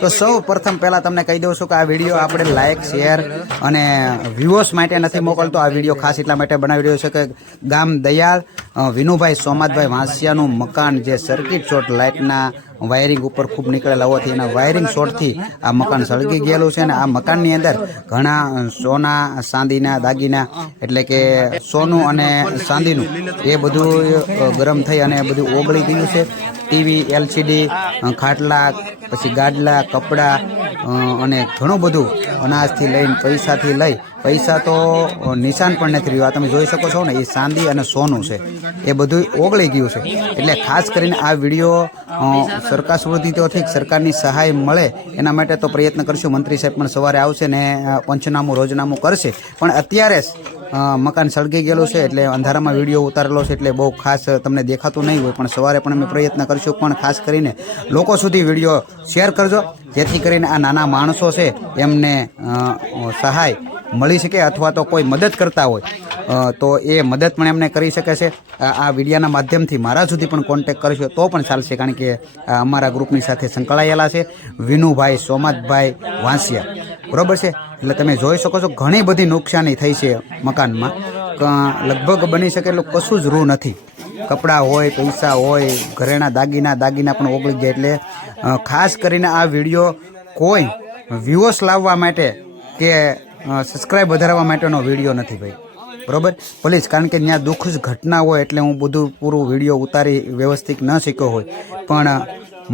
તો સૌ પ્રથમ પહેલાં તમને કહી દઉં છું કે આ વિડીયો આપણે લાઇક શેર અને વ્યૂઅર્સ માટે નથી મોકલતો. આ વિડીયો ખાસ એટલા માટે બનાવી રહ્યો છે કે ગામ દયાળ વિનુભાઈ સોમાતભાઈ વાંસિયાનું મકાન જે સર્કિટ શોર્ટ લાઇટના વાયરિંગ ઉપર ખૂબ નીકળેલા હોવાથી એના વાયરિંગ શોર્ટથી આ મકાન સળગી ગયેલું છે. અને આ મકાનની અંદર ઘણા સોના ચાંદીના દાગીના એટલે કે સોનું અને ચાંદીનું એ બધું ગરમ થઈ અને બધું ઓગળી ગયું છે. ટીવી, એલસીડી, ખાટલા, પછી ગાડલા, કપડાં અને ઘણું બધું અનાજથી લઈને પૈસાથી લઈ પૈસા તો નિશાન પણ નથી રહ્યું. આ તમે જોઈ શકો છો ને, એ ચાંદી અને સોનું છે એ બધું ઓગળી ગયું છે. એટલે ખાસ કરીને આ વિડીયો સરકાર સુધીથી સરકારની સહાય મળે એના માટે તો પ્રયત્ન કરશું. મંત્રી સાહેબ પણ સવારે આવશે ને પંચનામું રોજનામું કરશે. પણ અત્યારે જ મકાન સળગી ગયેલું છે એટલે અંધારામાં વિડીયો ઉતારેલો છે એટલે બહુ ખાસ તમને દેખાતું નહીં હોય. પણ સવારે પણ અમે પ્રયત્ન કરશું. પણ ખાસ કરીને લોકો સુધી વિડીયો શેર કરજો જેથી કરીને આ નાના માણસો છે એમને સહાય મળી શકે અથવા તો કોઈ મદદ કરતા હોય તો એ મદદ પણ એમને કરી શકે છે. આ વિડીયાના માધ્યમથી મારા સુધી પણ કોન્ટેક કરશો તો પણ ચાલશે, કારણ કે અમારા ગ્રુપની સાથે સંકળાયેલા છે વિનુભાઈ સોમાતભાઈ વાંસિયા, બરાબર છે. એટલે તમે જોઈ શકો છો ઘણી બધી નુકસાની થઈ છે મકાનમાં. લગભગ બની શકે એટલું કશું જ રૂ નથી. કપડાં હોય, પૈસા હોય, ઘરેણા દાગીના પણ ઓગળી ગયા. એટલે ખાસ કરીને આ વિડીયો કોઈ વ્યૂઅર્સ લાવવા માટે કે સબસ્ક્રાઈબ વધારવા માટેનો વિડીયો નથી ભાઈ, બરાબર. પ્લીઝ, કારણ કે ત્યાં દુઃખ જ ઘટના હોય એટલે હું બધું પૂરું વિડીયો ઉતારી વ્યવસ્થિત ન શીખ્યો હોય. પણ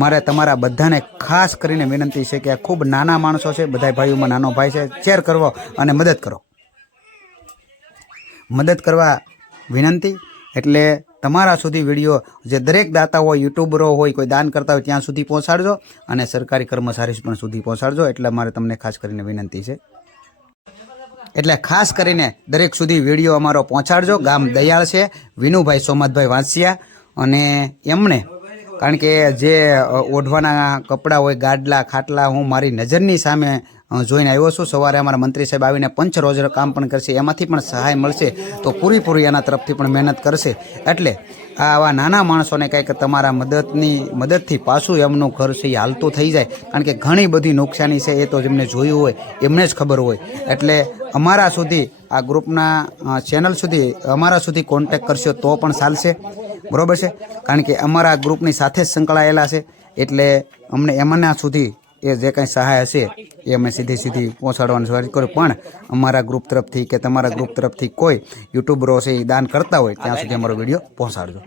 મારે તમારા બધાને ખાસ કરીને વિનંતી છે કે આ ખૂબ નાના માણસો છે, બધા ભાઈઓમાં નાનો ભાઈ છે, શેર કરવો અને મદદ કરો. મદદ કરવા વિનંતી. એટલે તમારા સુધી વિડીયો જે દરેક દાતા હોય, યુટ્યુબરો હોય, કોઈ દાન કરતા હોય ત્યાં સુધી પહોંચાડજો અને સરકારી કર્મચારી પણ સુધી પહોંચાડજો. એટલે મારે તમને ખાસ કરીને વિનંતી છે. એટલે ખાસ કરીને દરેક સુધી વિડીયો અમારો પહોંચાડજો. ગામ દયાળ છે, વિનુભાઈ સોમાતભાઈ વાંસિયા. અને એમણે કારણ કે જે ઓઢવાના કપડાં હોય, ગાડલા, ખાટલા, હું મારી નજરની સામે જોઈને આવ્યો છું. સવારે અમારા મંત્રી સાહેબ આવીને પંચ રોજ કામ પણ કરશે, એમાંથી પણ સહાય મળશે તો પૂરી એના તરફથી પણ મહેનત કરશે. એટલે આવા નાના માણસોને કંઈક તમારા મદદથી પાછું એમનું ઘર છે એ હાલતું થઈ જાય. કારણ કે ઘણી બધી નુકસાની છે એ તો જેમને જોયું હોય એમને જ ખબર હોય. એટલે અમારા સુધી આ ગ્રુપના ચેનલ સુધી અમારા સુધી કોન્ટેક કરશો તો પણ ચાલશે, બરાબર છે. કારણ કે અમારા ગ્રુપની સાથે જ સંકળાયેલા છે એટલે અમને એમના સુધી એ જે કંઈ સહાય હશે એ અમે સીધી પહોંચાડવાની સવારી કરું. પણ અમારા ગ્રુપ તરફથી કે તમારા ગ્રુપ તરફથી કોઈ યુટ્યુબરો છે એ દાન કરતા હોય ત્યાં સુધી અમારો વિડીયો પહોંચાડજો.